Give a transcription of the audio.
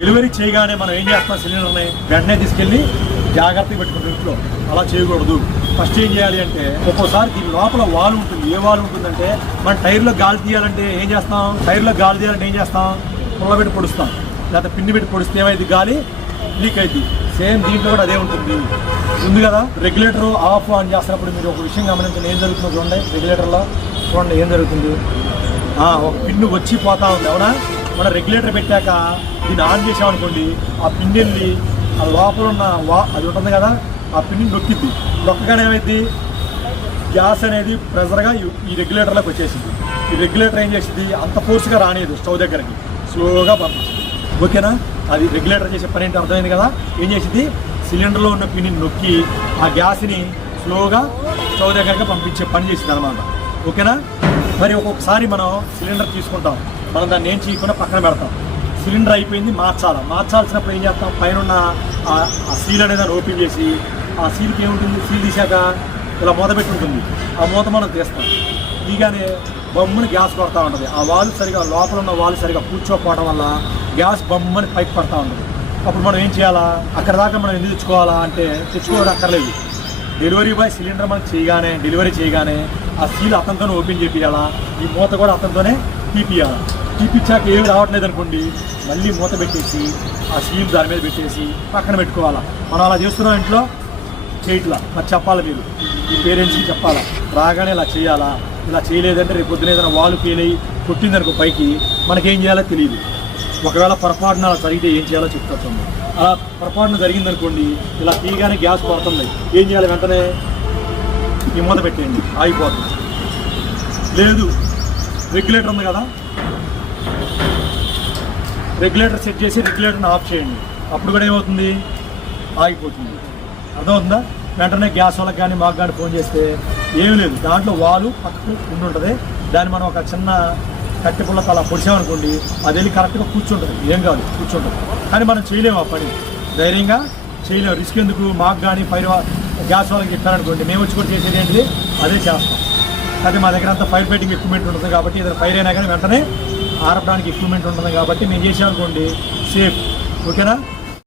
Delivery చేయగానే మనం ఏం చేస్తాం, సిలిండర్ని వెంటనే తీసుకెళ్ళి జాగ్రత్తగా పెట్టుకుంటాం ఇంట్లో. అలా చేయకూడదు. ఫస్ట్ ఏం చేయాలి అంటే, ఒక్కోసారి దీని లోపల వాల్ ఉంటుంది. ఏ వాల్ ఉంటుందంటే, మన టైర్లో గాలి తీయాలంటే ఏం చేస్తాం, పుల్ల పెట్టి పొడుస్తాం, లేకపోతే పిన్ని పెట్టి పొడిస్తే ఏమైంది, గాలి లీక్ అవుతుంది. సేమ్ దీంట్లో కూడా అదే ఉంటుంది. ఉంది కదా, రెగ్యులేటర్ ఆఫ్ ఆన్ చేస్తున్నప్పుడు మీరు ఒక విషయం గమనించండి. ఏం జరుగుతుందో చూడండి, రెగ్యులేటర్లో చూడండి ఏం జరుగుతుంది. ఒక పిన్ను వచ్చి పోతా ఉంది, అవునా? మనం రెగ్యులేటర్ పెట్టాక దీన్ని ఆన్ చేసామనుకోండి, ఆ పిన్ వెళ్ళి ఆ లోపల ఉన్న అది ఉంటుంది కదా, ఆ పిన్ని నొక్కిద్ది. నొక్కగానే ఏమైంది, గ్యాస్ అనేది ప్రెజర్గా ఈ రెగ్యులేటర్లోకి వచ్చేసింది. ఈ రెగ్యులేటర్ ఏం చేసింది, అంత ఫోర్స్గా రానియదు, స్టవ్ దగ్గరికి స్లోగా పంపించింది. ఓకేనా? అది రెగ్యులేటర్ చేసే పని ఏంటి అర్థమైంది కదా. ఏం చేసింది, సిలిండర్లో ఉన్న పిన్ని నొక్కి ఆ గ్యాస్ని స్లోగా స్టవ్ దగ్గరికి పంపించే పని చేసింది అనమాట. ఓకేనా? మరి ఒక్కొక్కసారి మనం సిలిండర్ తీసుకుంటాం, మనం దాన్ని ఏం చేయకుండా పక్కన పెడతాం. సిలిండర్ అయిపోయింది, మార్చాల్సినప్పుడు ఏం చేస్తాం, పైన ఉన్న ఆ సీల్ అనేది దాన్ని ఓపెన్ చేసి, ఆ సీల్కి ఏముంటుంది, సీల్ తీసాక ఇలా మూత పెట్టి ఉంటుంది, ఆ మూత మనం తీస్తాం. తీగానే బొమ్మని గ్యాస్ పడతా ఉంటుంది. ఆ వాల్వ్ సరిగా, లోపల ఉన్న వాల్వ్ సరిగా కూర్చోకపోవడం వల్ల గ్యాస్ బొమ్మని పైకి పడతా ఉంటుంది. అప్పుడు మనం ఏం చేయాలా, అక్కడ దాకా మనం ఎందుకు తెచ్చుకోవాలా అంటే, తెచ్చుకోవడం అక్కర్లేదు. డెలివరీ బాయ్ సిలిండర్ మనకు డెలివరీ చేయగానే ఆ సీల్ అతనితోనే ఓపెన్ చేపియాలా, ఈ మూత కూడా అతనితోనే తీపియాలా. తీపిచ్చాక ఏమి రావట్లేదు అనుకోండి, మళ్ళీ మూత పెట్టేసి ఆ సీల్ దాని మీద పెట్టేసి పక్కన పెట్టుకోవాలా. మనం అలా చేస్తున్నాం ఇంట్లో, చేయట్లా. మరి చెప్పాలి, మీరు ఈ పేరెంట్స్కి చెప్పాలా, రాగానే ఇలా చేయాలా. ఇలా చేయలేదంటే రేపు పొద్దున ఏదైనా వాల్ ఫెయిల్ అయ్యి కొట్టిందనుకో పైకి, మనకేం చేయాలో తెలియదు. ఒకవేళ పొరపాటున అలా జరిగితే ఏం చేయాలో చెప్తాం. అలా పొరపాటున జరిగిందనుకోండి, ఇలా తీయగానే గ్యాస్ పడుతుంది, ఏం చేయాలి, వెంటనే ఈ మూత పెట్టేయండి, ఆగిపోతుంది. లేదు, రెగ్యులేటర్ ఉంది కదా, రెగ్యులేటర్ సెట్ చేసి రెగ్యులేటర్ని ఆఫ్ చేయండి. అప్పుడు కూడా ఏమవుతుంది, ఆగిపోతుంది. అర్థమవుతుందా? వెంటనే గ్యాస్ వాళ్ళకి కానీ మాకు కానీ ఫోన్ చేస్తే ఏమీ లేదు, దాంట్లో వాలు పక్కకు ఉండి ఉంటుంది. దాన్ని మనం ఒక చిన్న కట్టె పుల్లతో అలా పొడిచామనుకోండి, అది వెళ్ళి కరెక్ట్గా కూర్చుంటుంది, ఏం కాదు, కూర్చుంటుంది. కానీ మనం చేయలేము ఆ పని, ధైర్యంగా చేయలేము. రిస్క్ ఎందుకు, మాకు కానీ గ్యాస్ వాళ్ళకి చెప్పారనుకోండి, మేము వచ్చి కూడా చేసేది ఏంటి, అదే చేస్తాం. అయితే మా దగ్గర అంతా ఫైర్ ఫైటింగ్ ఎక్విప్మెంట్ ఉంటుంది కాబట్టి, ఏదైనా ఫైర్ అయినా కానీ వెంటనే ఆరపడానికి ఎక్విప్మెంట్ ఉంటుంది కాబట్టి మేము చేసామనుకోండి, సేఫ్. ఓకేనా?